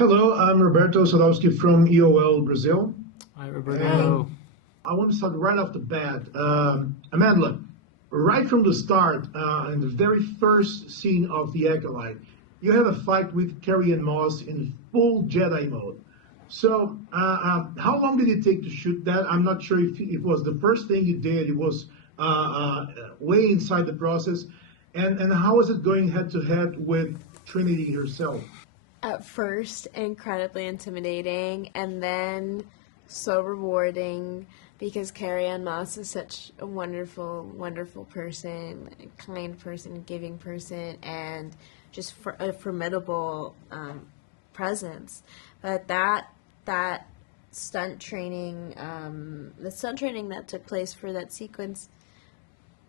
Hello, I'm Roberto Sadowski from EOL Brazil. Hi, Roberto. And I want to start right off the bat. Amanda, right from the start, in the very first scene of The Acolyte, you have a fight with Carrie Ann Moss in full Jedi mode. So, how long did it take to shoot that? I'm not sure if it was the first thing you did. It was way inside the process. And how was it going head to head with Trinity herself? At first, incredibly intimidating, and then so rewarding because Carrie Ann Moss is such a wonderful, wonderful person, a kind person, giving person, and just a formidable presence. But that stunt training, the stunt training that took place for that sequence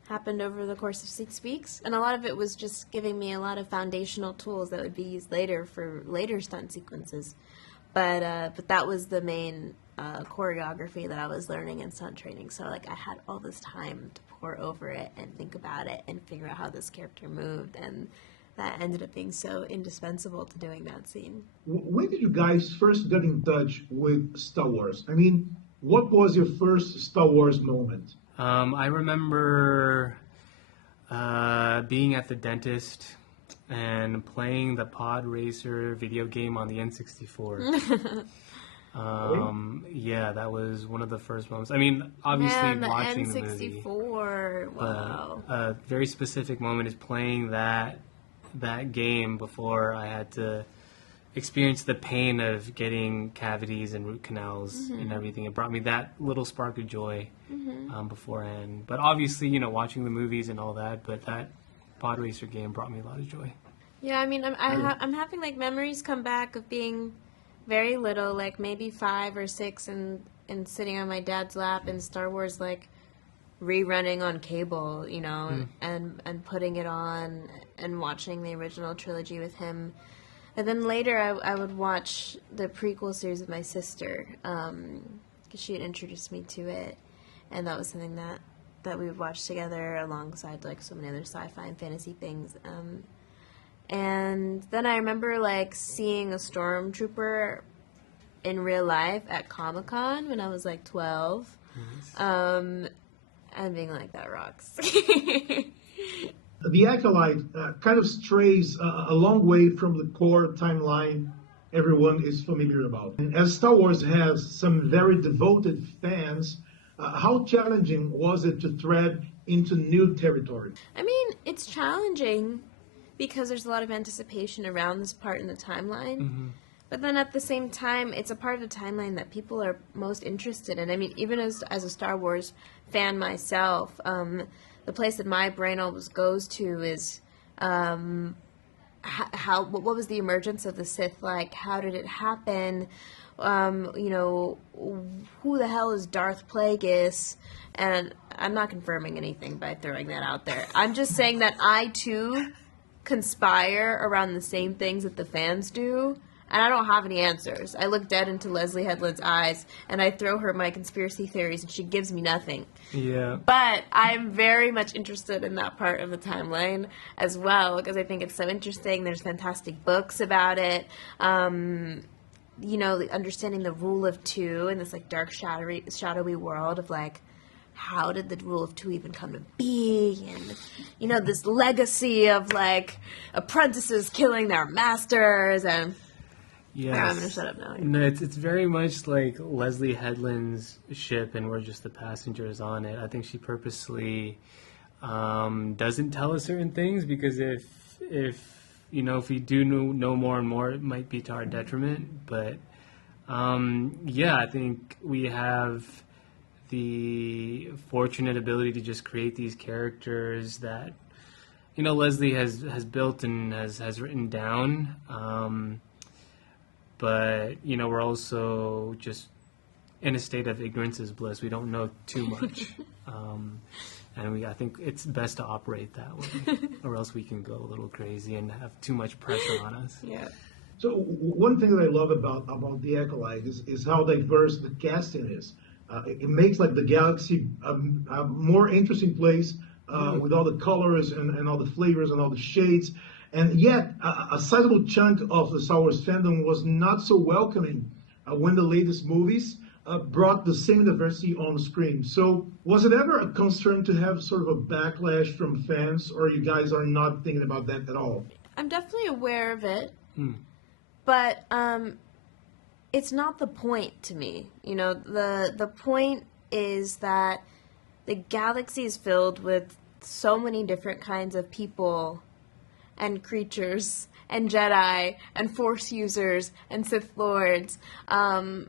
happened over the course of 6 weeks, and a lot of it was just giving me a lot of foundational tools that would be used later for later stunt sequences. But that was the main choreography that I was learning in stunt training. So I had all this time to pour over it and think about it and figure out how this character moved, and that ended up being so indispensable to doing that scene. When did you guys first get in touch with Star Wars? I mean, what was your first Star Wars moment? I remember being at the dentist and playing the Pod Racer video game on the N64. Yeah, that was one of the first moments. I mean, obviously watching the movie. N64, wow. A very specific moment is playing that game before I had to experience the pain of getting cavities and root canals and everything. It brought me that little spark of joy beforehand. But obviously, watching the movies and all that, but that Pod Racer game brought me a lot of joy. Yeah, I mean, I'm having memories come back of being very little, maybe 5 or 6, and sitting on my dad's lap and Star Wars rerunning on cable, and putting it on and watching the original trilogy with him. And then later I would watch the prequel series with my sister, because she had introduced me to it, and that was something that we would watch together alongside so many other sci-fi and fantasy things. And then I remember seeing a stormtrooper in real life at Comic-Con when I was 12, and being that rocks. The Acolyte kind of strays a long way from the core timeline everyone is familiar about. And as Star Wars has some very devoted fans, how challenging was it to thread into new territory? I mean, it's challenging because there's a lot of anticipation around this part in the timeline. But then at the same time, it's a part of the timeline that people are most interested in. I mean, even as a Star Wars fan myself, the place that my brain always goes to is what was the emergence of the Sith like? How did it happen? Who the hell is Darth Plagueis? And I'm not confirming anything by throwing that out there. I'm just saying that I too conspire around the same things that the fans do. And I don't have any answers. I look dead into Leslie Headland's eyes, and I throw her my conspiracy theories, and she gives me nothing. Yeah. But I'm very much interested in that part of the timeline as well, because I think it's so interesting. There's fantastic books about it. Understanding the rule of two in this dark, shadowy world of how did the rule of two even come to be? And this legacy of apprentices killing their masters and. Yes. I'm going to shut up now. No, it's very much like Leslie Headland's ship, and we're just the passengers on it. I think she purposely doesn't tell us certain things because if we do know more and more, it might be to our detriment. But I think we have the fortunate ability to just create these characters that Leslie has built and has written down. But, we're also just in a state of ignorance is bliss. We don't know too much. And I think it's best to operate that way, or else we can go a little crazy and have too much pressure on us. Yeah. So one thing that I love about The Acolyte is how diverse the casting is. It makes the galaxy a more interesting place with all the colors and all the flavors and all the shades. And yet, a sizable chunk of the Star Wars fandom was not so welcoming when the latest movies brought the same diversity on screen. So was it ever a concern to have sort of a backlash from fans, or you guys are not thinking about that at all? I'm definitely aware of it, but it's not the point to me. You know, the point is that the galaxy is filled with so many different kinds of people and creatures and Jedi and Force users and Sith Lords. And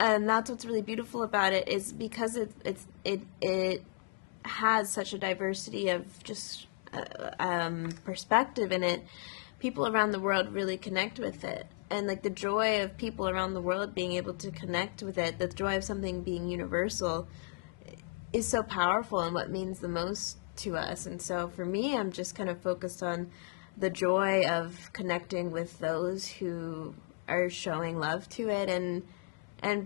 that's what's really beautiful about it, is because it has such a diversity of just perspective in it. People around the world really connect with it, and like the joy of people around the world being able to connect with it, the joy of something being universal, is so powerful and what means the most to us. And so for me, I'm just kind of focused on the joy of connecting with those who are showing love to it, and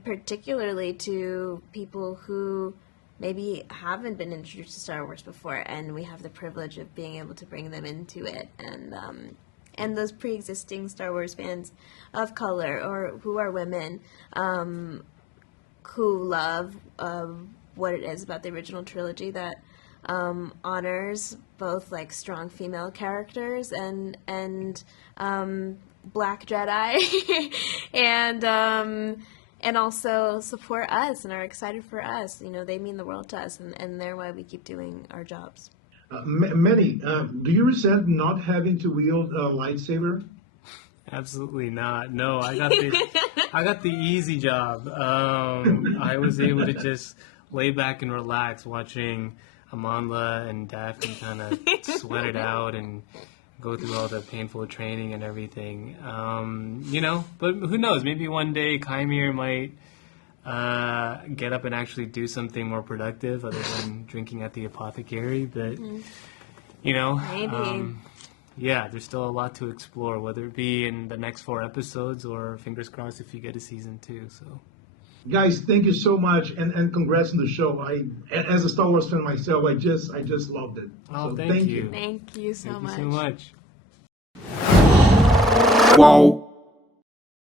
particularly to people who maybe haven't been introduced to Star Wars before, and we have the privilege of being able to bring them into it, and those pre-existing Star Wars fans of color or who are women, who love what it is about the original trilogy that honors both like strong female characters and Black Jedi, and also support us and are excited for us. You know, they mean the world to us, and they're why we keep doing our jobs. Manny, do you resent not having to wield a lightsaber? Absolutely not. No, I got the easy job. I was able to just lay back and relax watching Amandla and Daphne kind of sweat it out and go through all the painful training and everything. You know, but who knows? Maybe one day Kymir might get up and actually do something more productive other than drinking at the apothecary. But, you know, Maybe. yeah, there's still a lot to explore, whether it be in the next 4 episodes or fingers crossed if you get a season 2. So, Guys, thank you so much, and congrats on the show. As a Star Wars fan myself, I just loved it. oh, So thank you. Thank you so Thank much. you so much. Wow.